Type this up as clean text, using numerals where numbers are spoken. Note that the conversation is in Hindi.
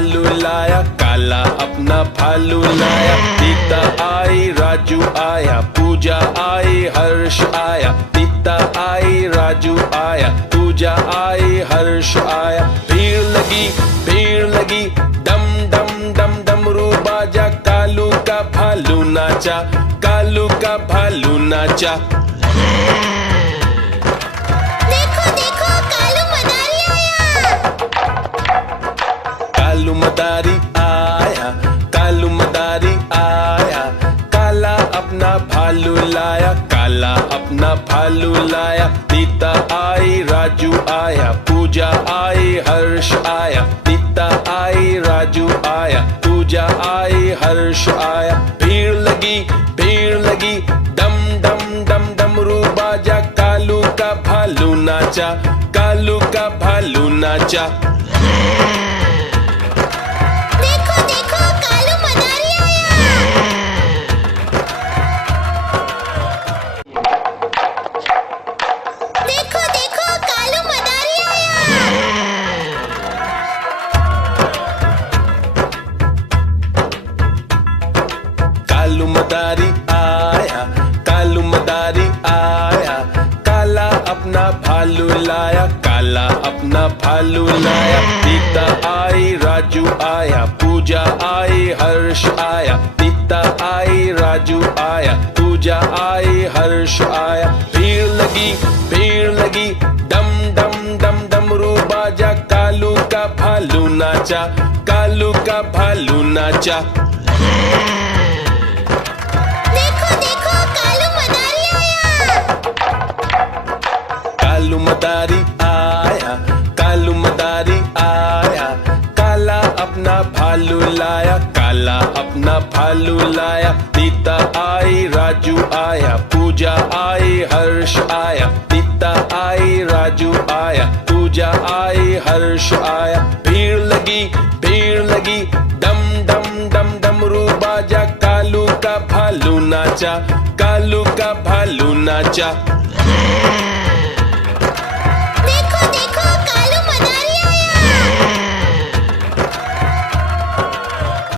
भालू लाया, काला अपना भालू लाया। सीता आई, राजू आया, पूजा आई, हर्ष आया। सीता आई, राजू आया, पूजा आई, हर्ष आया। भीड़ लगी, डम डम डम डमरू बाजा। कालू का भालू नाचा, कालू का भालू नाचा। देखो देखो कालू मदारी आया। कालू मदारी आया, कालू मदारी आया। काला अपना भालू लाया, काला अपना भालू लाया। सीता आई, राजू आया, पूजा आई, हर्ष आया। सीता आई, राजू आया, पूजा आई, हर्ष आया। भीड़ लगी, डम डम डम डमरू बाजा। कालू का भालू नाचा, कालू का भालू नाचा। देखो देखो कालू मदारी आया। देखो देखो कालू मदारी आया। कालू मदारी आया, कालू मदारी आया। काला अपना भालू लाया, काला अपना भालू लाया। सीता आई, राजू आया, पूजा आई, हर्ष आया। सीता आई, राजू आया, पूजा आई, हर्ष आया। भीड़ लगी, डम डम डम डमरू बाजा। कालू का भालू नाचा, कालू का भालू नाचा। देखो देखो कालू मदारी आया। कालू मदारी आया, कालू मदारी आया। काला अपना भालू लाया, काला अपना भालू लाया। सीता आई, राजू आया, पूजा आई, हर्ष आया। सीता आई, राजू आया, पूजा आई, हर्ष आया। भीड़ लगी, डम डम डम डमरू बाजा। कालू का भालू नाचा, कालू का भालू नाचा।